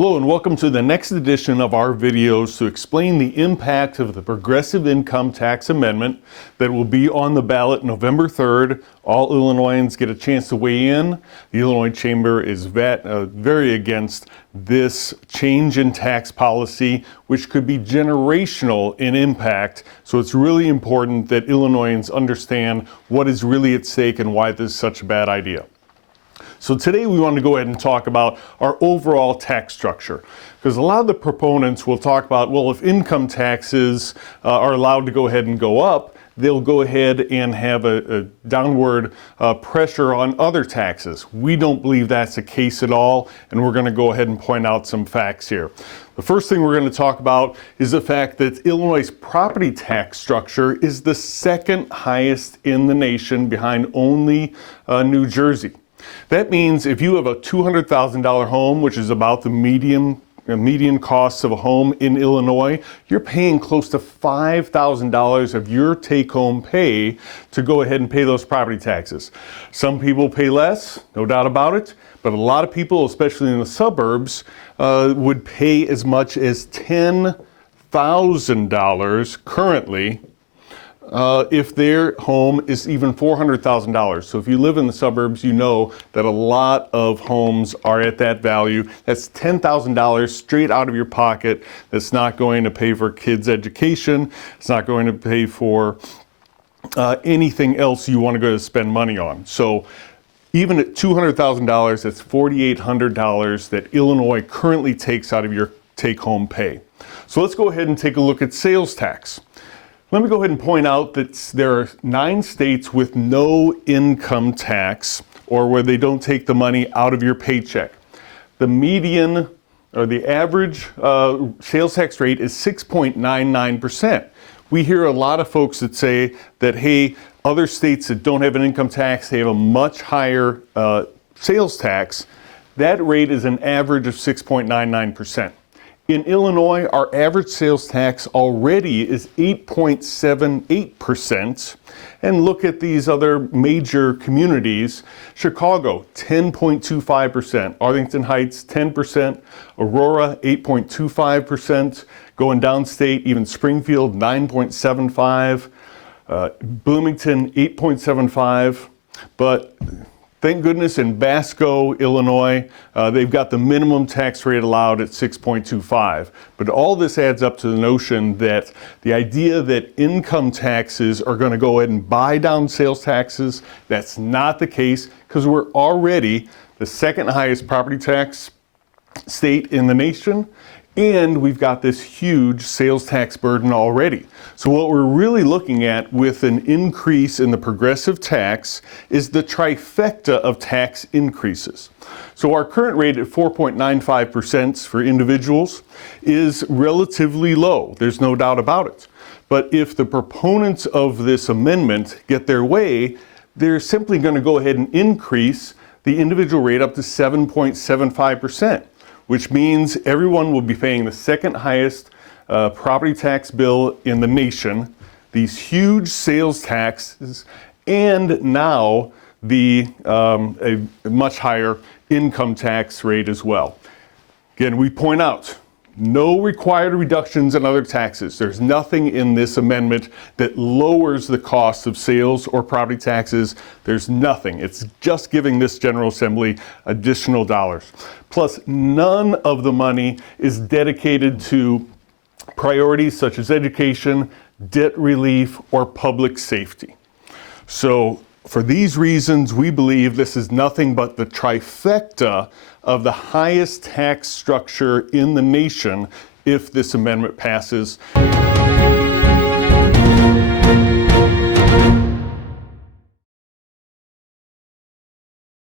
Hello and welcome to the next edition of our videos to explain the impact of the Progressive Income Tax Amendment that will be on the ballot November 3rd. All Illinoisans get a chance to weigh in. The Illinois Chamber is very against this change in tax policy, which could be generational in impact. So it's really important that Illinoisans understand what is really at stake and why this is such a bad idea. So today we want to go ahead and talk about our overall tax structure, because a lot of the proponents will talk about, well, if income taxes are allowed to go ahead and go up, they'll go ahead and have a downward pressure on other taxes. We don't believe that's the case at all, and we're going to go ahead and point out some facts here. The first thing we're going to talk about is the fact that Illinois' property tax structure is the second highest in the nation, behind only New Jersey. That means if you have a $200,000 home, which is about the median costs of a home in Illinois, you're paying close to $5,000 of your take-home pay to go ahead and pay those property taxes. Some people pay less, no doubt about it, but a lot of people, especially in the suburbs, would pay as much as $10,000 currently if their home is even $400,000. So if you live in the suburbs, you know that a lot of homes are at that value. That's $10,000 straight out of your pocket. That's not going to pay for kids' education. It's not going to pay for anything else you want to go to spend money on. So even at $200,000, that's $4,800 that Illinois currently takes out of your take-home pay. So let's go ahead and take a look at sales tax. Let me go ahead and point out that there are 9 states with no income tax, or where they don't take the money out of your paycheck. The median, or the average sales tax rate is 6.99%. We hear a lot of folks that say that, hey, other states that don't have an income tax, they have a much higher sales tax. That rate is an average of 6.99%. In Illinois, our average sales tax already is 8.78%. And look at these other major communities. Chicago, 10.25%. Arlington Heights, 10%. Aurora, 8.25%. Going downstate, even Springfield, 9.75%. Bloomington, 8.75%. But thank goodness in Basco, Illinois, they've got the minimum tax rate allowed at 6.25. But all this adds up to the notion that the idea that income taxes are going to go ahead and buy down sales taxes, that's not the case, because we're already the second highest property tax state in the nation. And we've got this huge sales tax burden already. So what we're really looking at with an increase in the progressive tax is the trifecta of tax increases. So our current rate at 4.95% for individuals is relatively low. There's no doubt about it. But if the proponents of this amendment get their way, they're simply going to go ahead and increase the individual rate up to 7.75%. which means everyone will be paying the second highest property tax bill in the nation, these huge sales taxes, and now a much higher income tax rate as well. Again, we point out, no required reductions in other taxes. There's nothing in this amendment that lowers the cost of sales or property taxes. There's nothing. It's just giving this General Assembly additional dollars. Plus, none of the money is dedicated to priorities such as education, debt relief, or public safety. So, for these reasons, we believe this is nothing but the trifecta of the highest tax structure in the nation if this amendment passes.